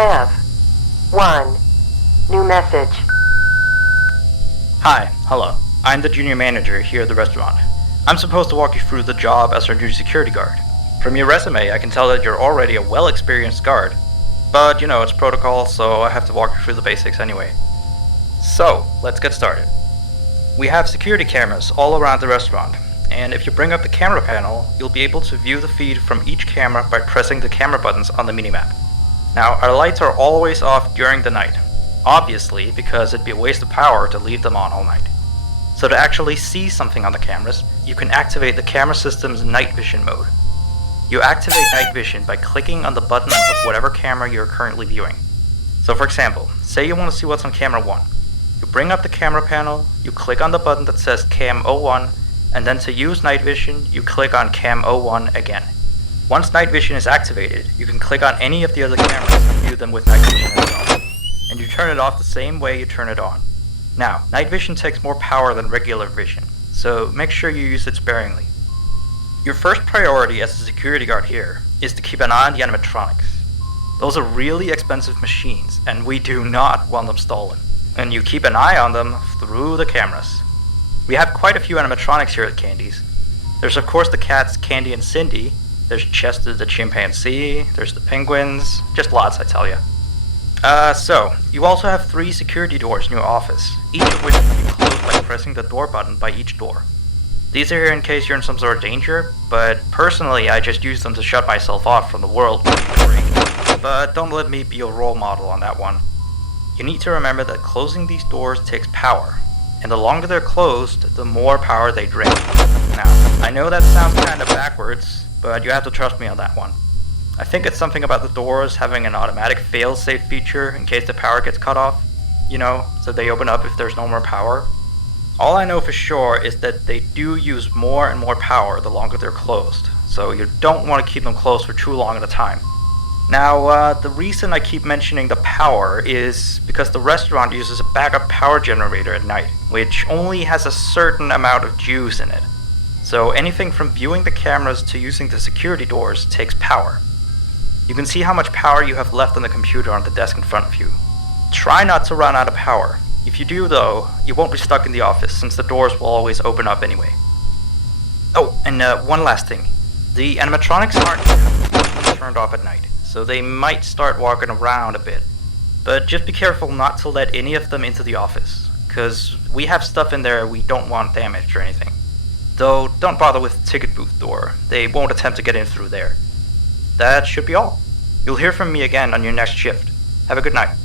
have 1 new message. Hi, hello. I'm the junior manager here at the restaurant. I'm supposed to walk you through the job as our new security guard. From your resume, I can tell that you're already a well-experienced guard. But, it's protocol, so I have to walk you through the basics anyway. So, let's get started. We have security cameras all around the restaurant, and if you bring up the camera panel, you'll be able to view the feed from each camera by pressing the camera buttons on the minimap. Now, our lights are always off during the night, obviously because it'd be a waste of power to leave them on all night. So to actually see something on the cameras, you can activate the camera system's night vision mode. You activate night vision by clicking on the button of whatever camera you're currently viewing. So for example, say you want to see what's on camera 1. You bring up the camera panel, you click on the button that says Cam 01, and then to use night vision, you click on Cam 01 again. Once night vision is activated, you can click on any of the other cameras and view them with night vision as well. And you turn it off the same way you turn it on. Now, night vision takes more power than regular vision, so make sure you use it sparingly. Your first priority as a security guard here is to keep an eye on the animatronics. Those are really expensive machines, and we do not want them stolen. And you keep an eye on them through the cameras. We have quite a few animatronics here at Candy's. There's of course the cats Candy and Cindy, there's Chester the chimpanzee, there's the penguins, just lots I tell you. So, you also have 3 security doors in your office, each of which can be closed by pressing the door button by each door. These are here in case you're in some sort of danger, but personally I just use them to shut myself off from the world when I break. But don't let me be a role model on that one. You need to remember that closing these doors takes power, and the longer they're closed, the more power they drain. Now, I know that sounds kinda backwards, but you have to trust me on that one. I think it's something about the doors having an automatic fail-safe feature in case the power gets cut off, so they open up if there's no more power. All I know for sure is that they do use more and more power the longer they're closed, so you don't want to keep them closed for too long at a time. Now, the reason I keep mentioning the power is because the restaurant uses a backup power generator at night, which only has a certain amount of juice in it. So anything from viewing the cameras to using the security doors takes power. You can see how much power you have left on the computer on the desk in front of you. Try not to run out of power. If you do though, you won't be stuck in the office since the doors will always open up anyway. Oh, and one last thing. The animatronics aren't turned off at night, so they might start walking around a bit. But just be careful not to let any of them into the office, cause we have stuff in there we don't want damaged or anything. Though don't bother with the ticket booth door, they won't attempt to get in through there. That should be all. You'll hear from me again on your next shift. Have a good night.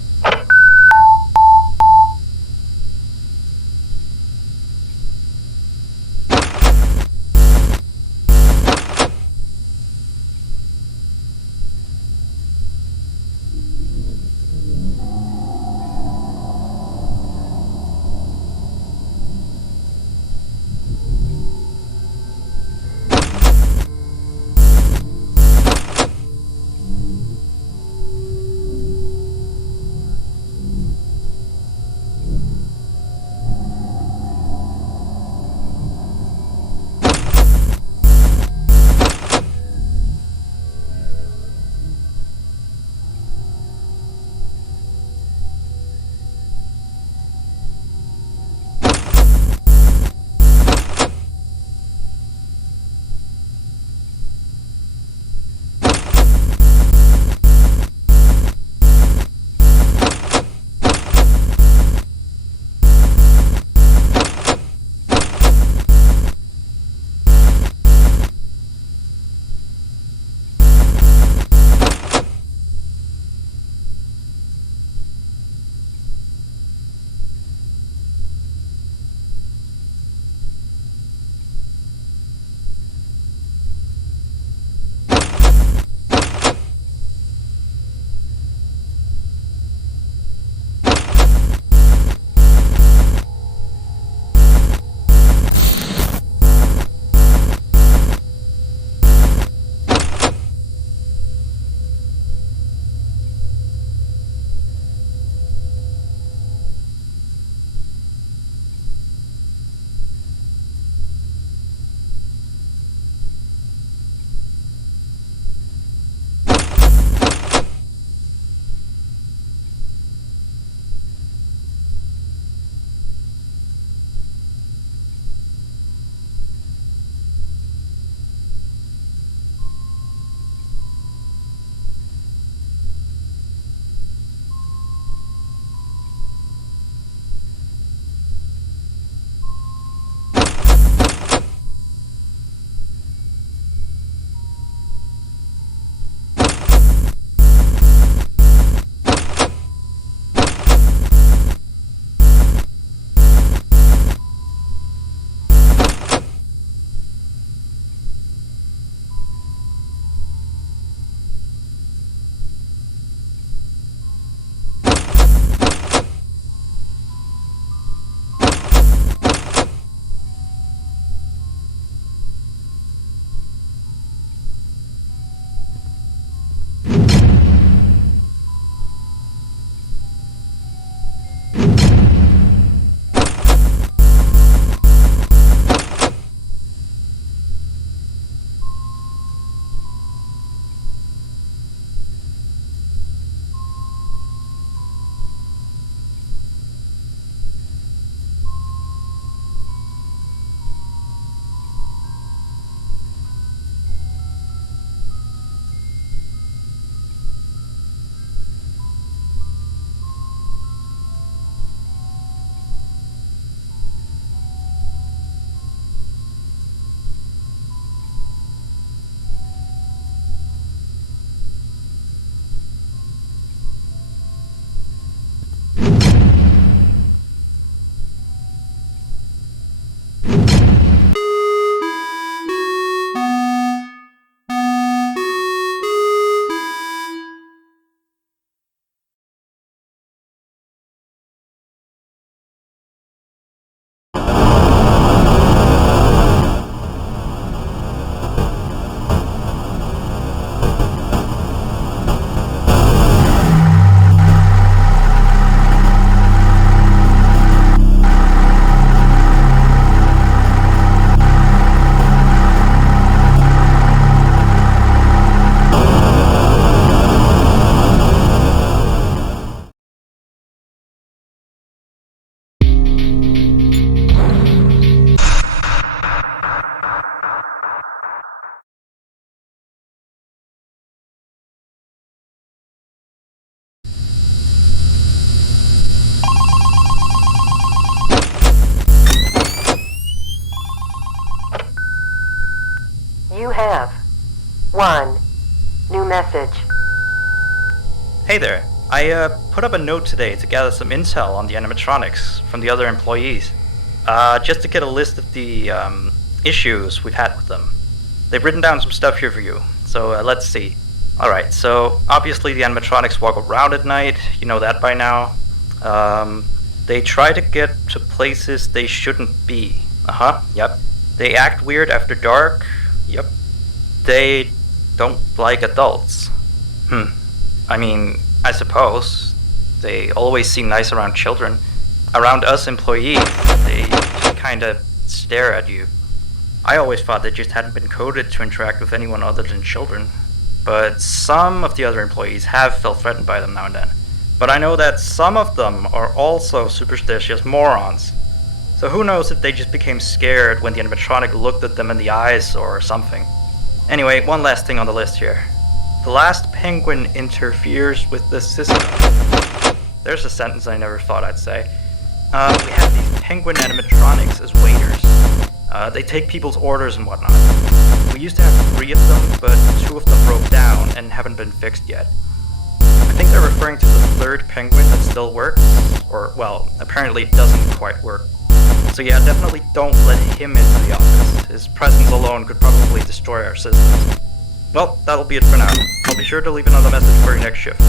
1. New message. Hey there. I put up a note today to gather some intel on the animatronics from the other employees. Just to get a list of the issues we've had with them. They've written down some stuff here for you, so let's see. Alright, so obviously the animatronics walk around at night, you know that by now. They try to get to places they shouldn't be. Yep. They act weird after dark. Yep. They don't like adults. I mean, I suppose. They always seem nice around children. Around us employees, they just kinda stare at you. I always thought they just hadn't been coded to interact with anyone other than children. But some of the other employees have felt threatened by them now and then. But I know that some of them are also superstitious morons. So who knows if they just became scared when the animatronic looked at them in the eyes or something. Anyway, one last thing on the list here. The last penguin interferes with the system. There's a sentence I never thought I'd say. We have these penguin animatronics as waiters. They take people's orders and whatnot. We used to have 3 of them, but 2 of them broke down and haven't been fixed yet. I think they're referring to the 3rd penguin that still works, or, well, apparently it doesn't quite work. So yeah, definitely don't let him into the office. His presence alone could probably destroy our systems. Well, that'll be it for now. I'll be sure to leave another message for your next shift.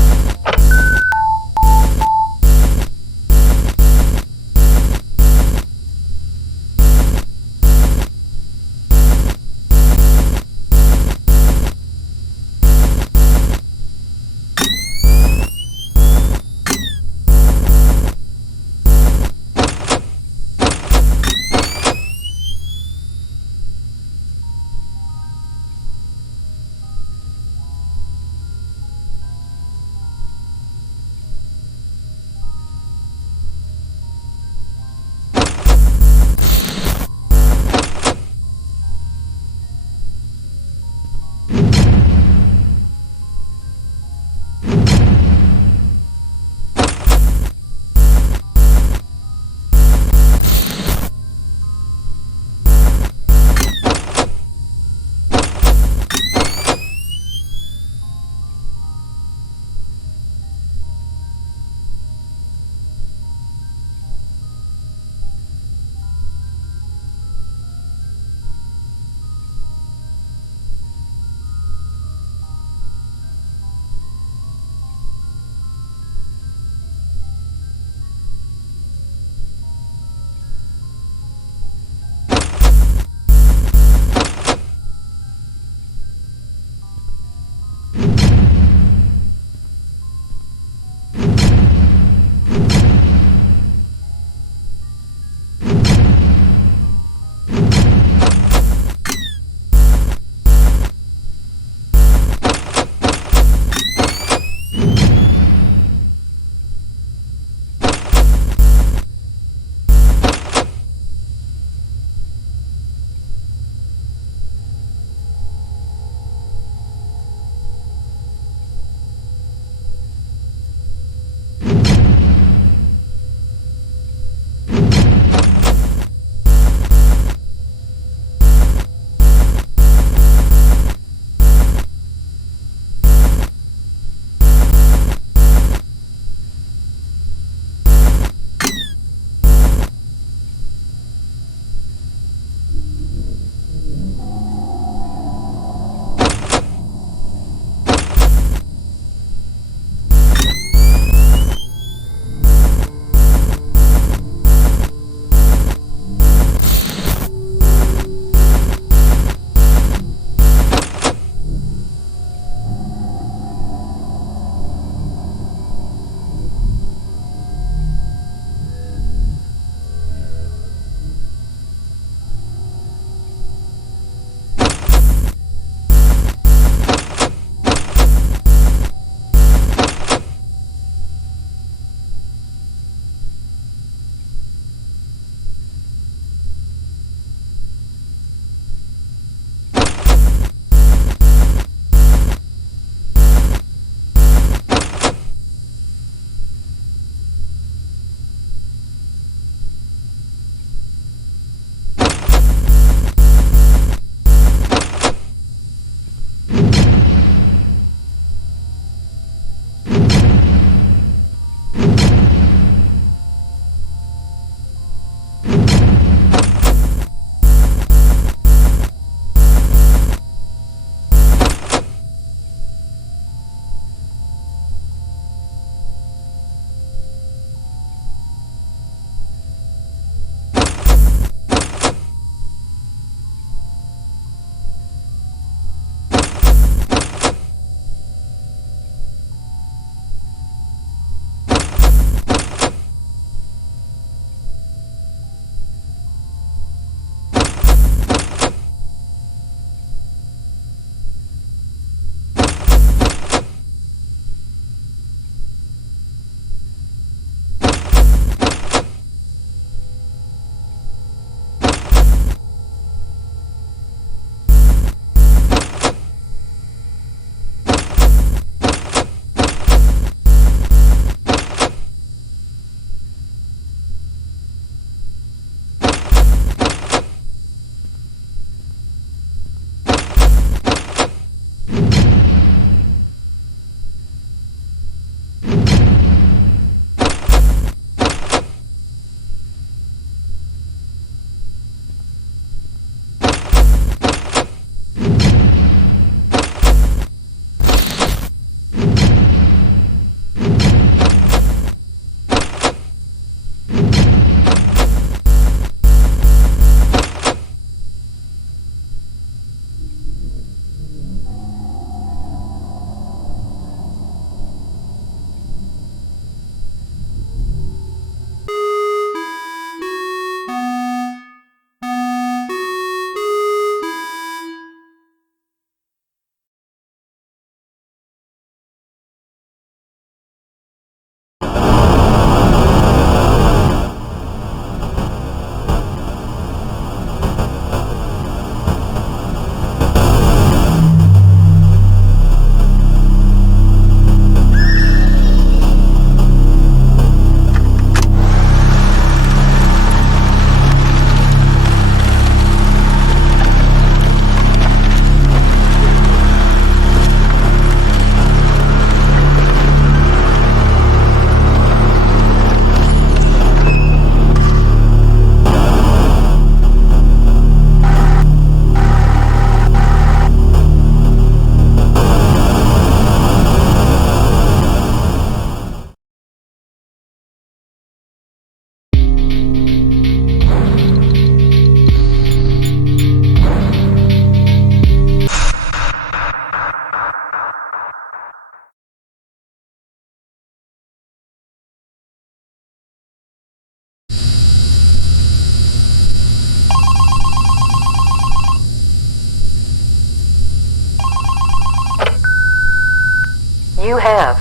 You have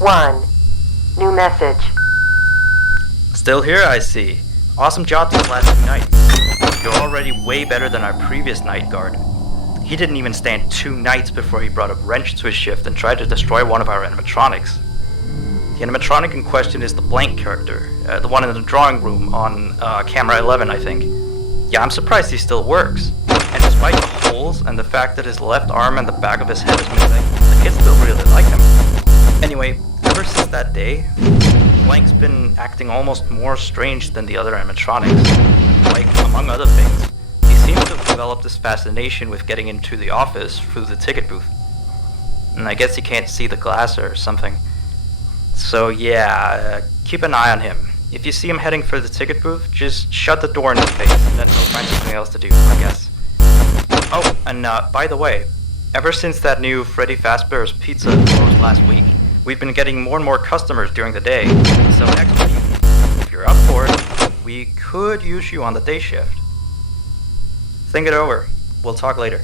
1 new message. Still here, I see. Awesome job these last 2 nights. You're already way better than our previous night guard. He didn't even stand 2 nights before he brought a wrench to his shift and tried to destroy one of our animatronics. The animatronic in question is the blank character, the one in the drawing room on camera 11, I think. Yeah, I'm surprised he still works. And despite the holes and the fact that his left arm and the back of his head is missing, the kids still really like him. Anyway, ever since that day, Blank's been acting almost more strange than the other animatronics. Like, among other things, he seems to have developed this fascination with getting into the office through the ticket booth. And I guess he can't see the glass or something. So yeah, keep an eye on him. If you see him heading for the ticket booth, just shut the door in his face and then he'll find something else to do, I guess. Oh, and by the way, ever since that new Freddy Fazbear's Pizza closed last week, we've been getting more and more customers during the day. So next week, if you're up for it, we could use you on the day shift. Think it over. We'll talk later.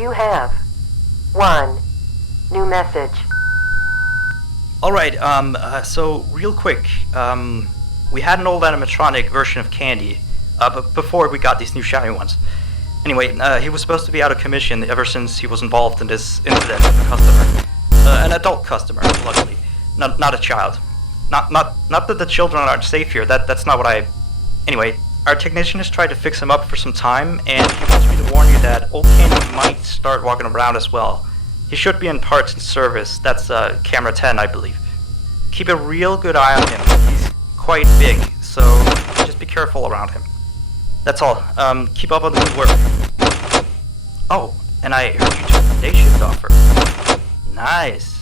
You have 1 new message. Alright, so real quick, we had an old animatronic version of Candy, but before we got these new shiny ones. Anyway, he was supposed to be out of commission ever since he was involved in this incident with a customer. An adult customer, luckily. Not a child. Not that the children aren't safe here, that's not what I... Anyway, our technician has tried to fix him up for some time, and he wants me to warn you that old Candy might start walking around as well. He should be in parts and service. That's camera 10, I believe. Keep a real good eye on him. He's quite big, so just be careful around him. That's all. Keep up on the good work. Oh, and I heard you took the day shift offer. Nice.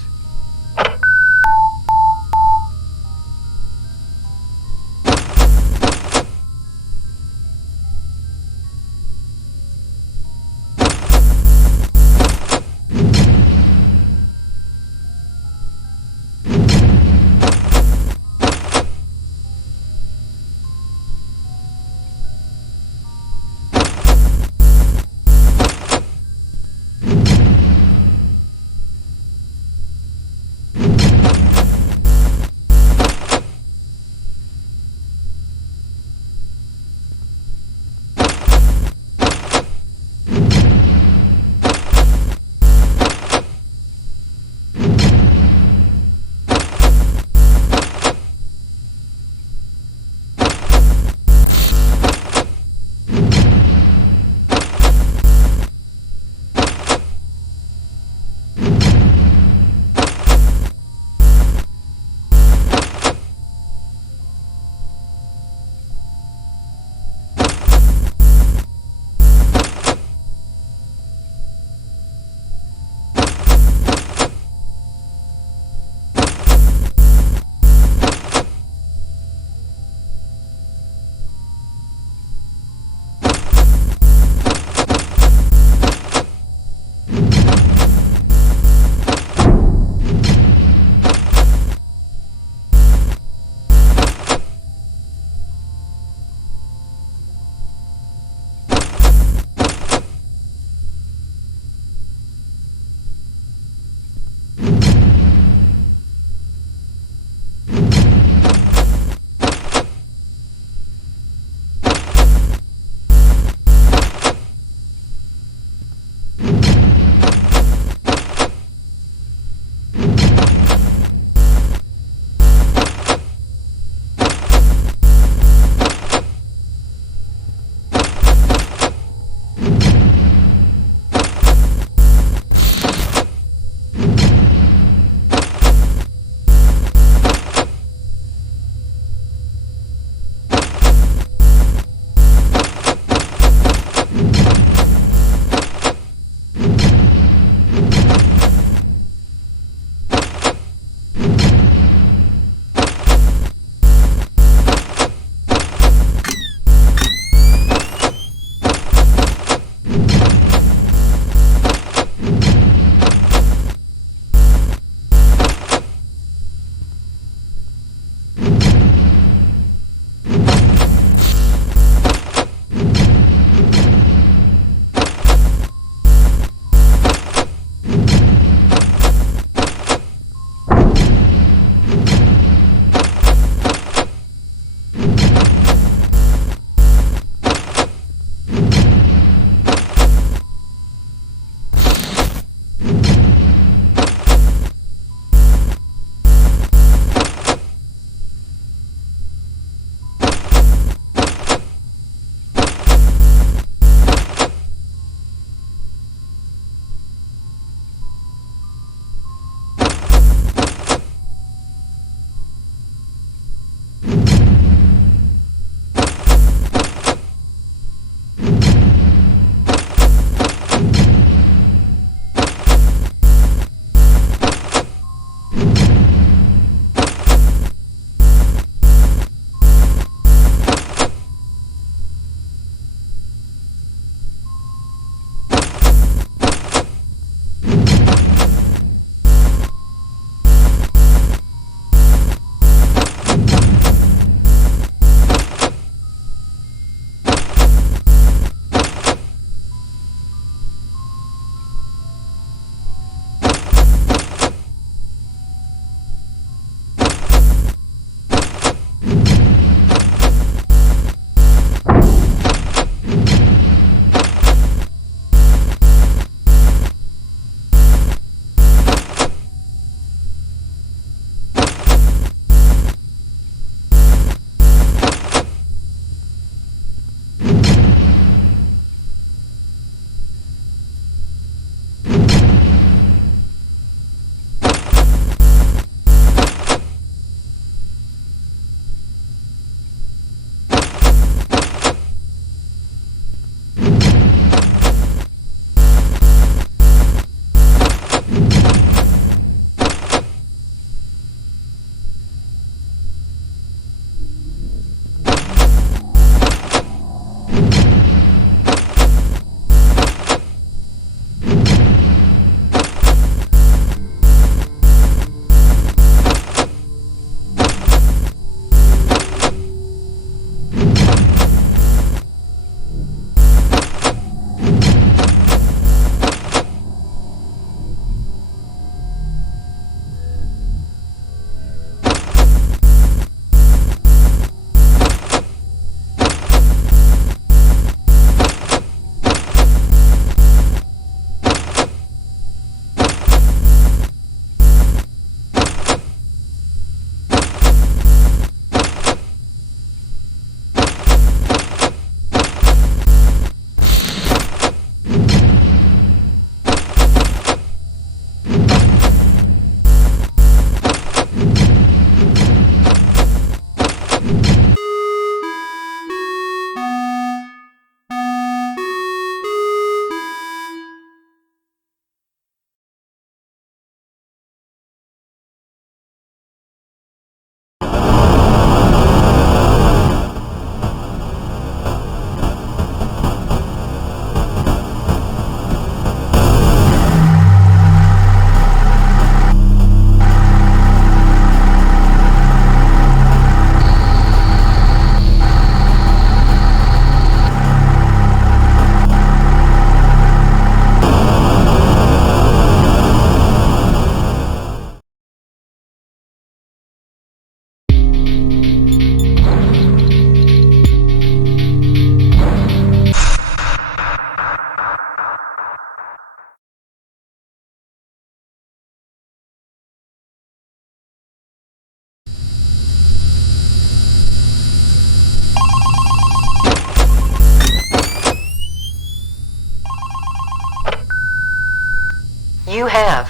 You have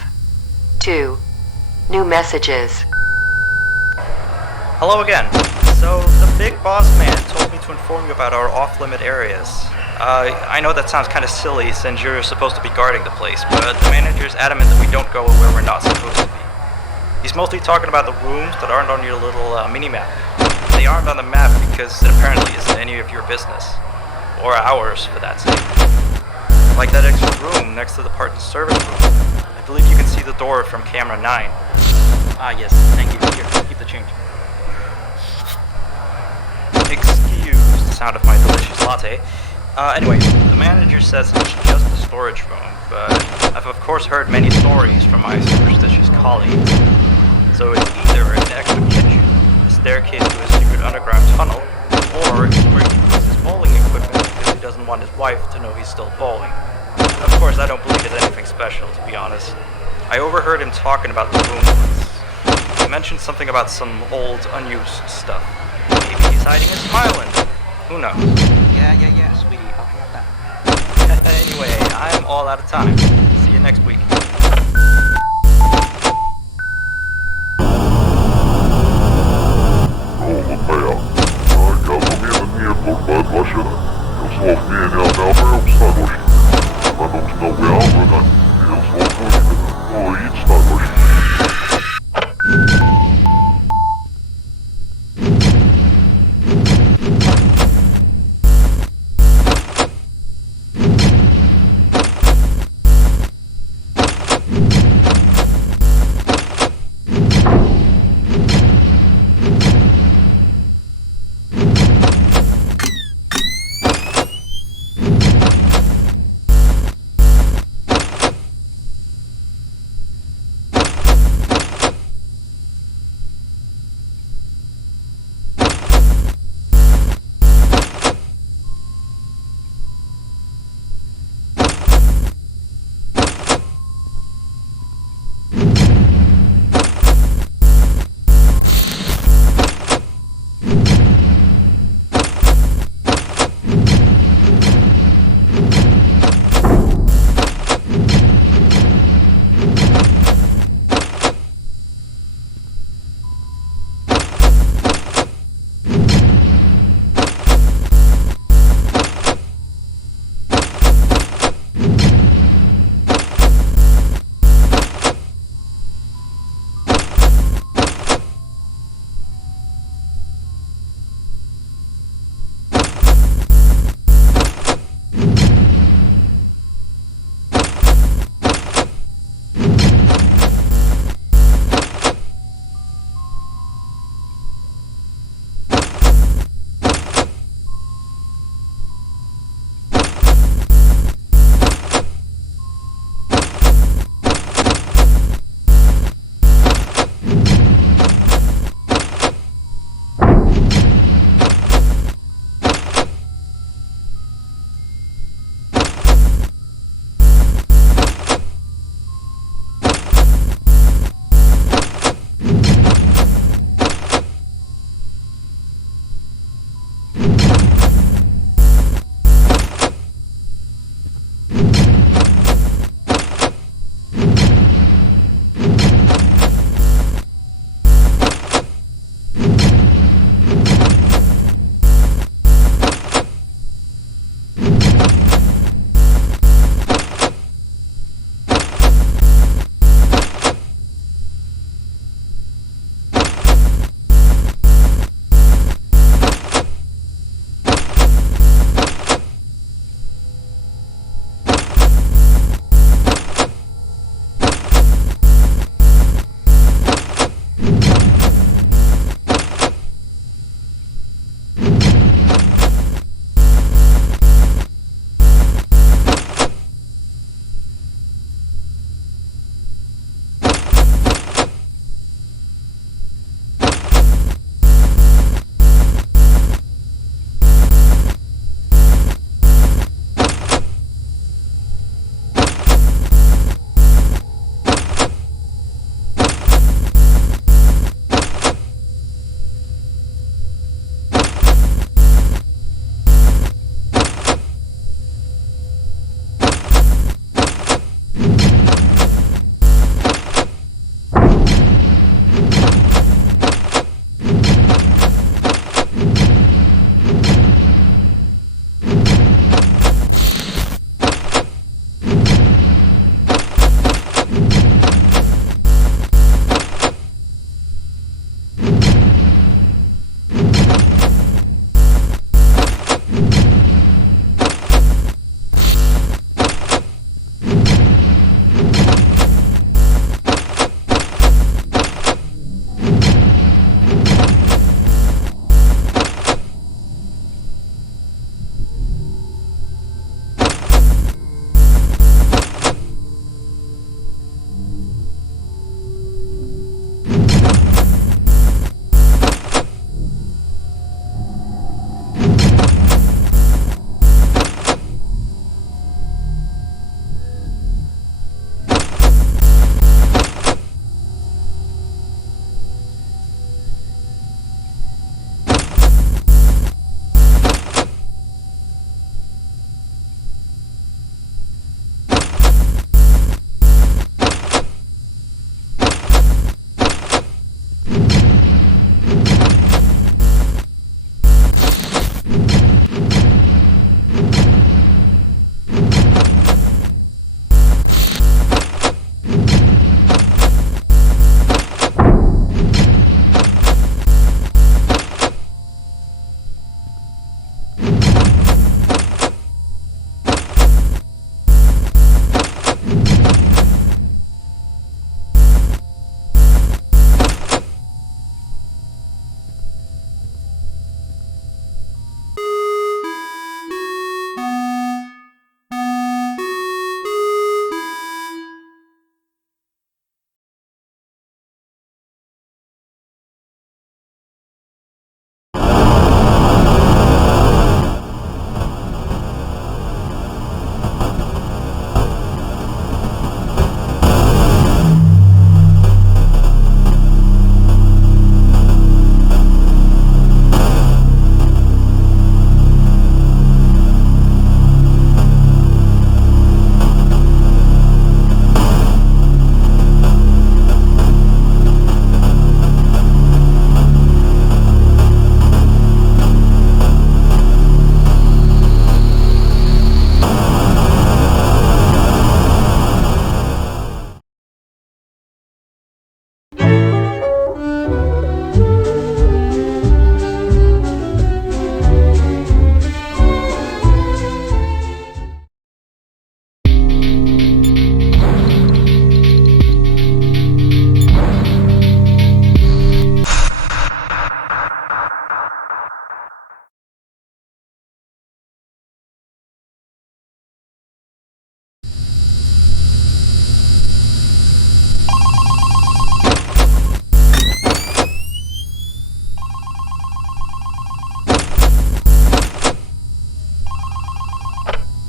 2 new messages. Hello again. So, the big boss man told me to inform you about our off-limit areas. I know that sounds kind of silly since you're supposed to be guarding the place, but the manager's adamant that we don't go where we're not supposed to be. He's mostly talking about the rooms that aren't on your little mini-map. They aren't on the map because it apparently isn't any of your business. Or ours, for that sake. Like that extra room next to the parts and service room. I believe you can see the door from camera 9. Ah, yes, thank you. Here, keep the change. Excuse the sound of my delicious latte. Anyway, the manager says it's just a storage room, but I've of course heard many stories from my superstitious colleagues. So it's either an extra kitchen, a staircase to a secret underground tunnel, or it's where he puts his bowling equipment because he doesn't want his wife to know he's still bowling. Of course, I don't believe it's anything special, to be honest. I overheard him talking about the room once. He mentioned something about some old, unused stuff. Maybe he's hiding his smiling. Who knows? Yeah, sweetie, I'll have that. Anyway, I'm all out of time. See you next week.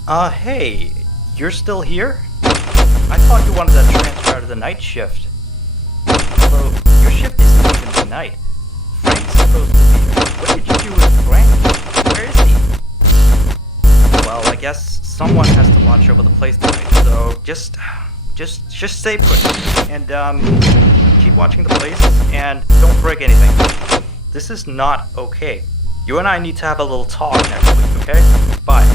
Hey, you're still here? I thought you wanted to transfer out of the night shift. Although, your shift isn't even tonight. Frank's supposed to be. What did you do with Frank? Where is he? Well, I guess someone has to watch over the place tonight, so just stay put. And, keep watching the place, and don't break anything. This is not okay. You and I need to have a little talk next week, okay? Bye.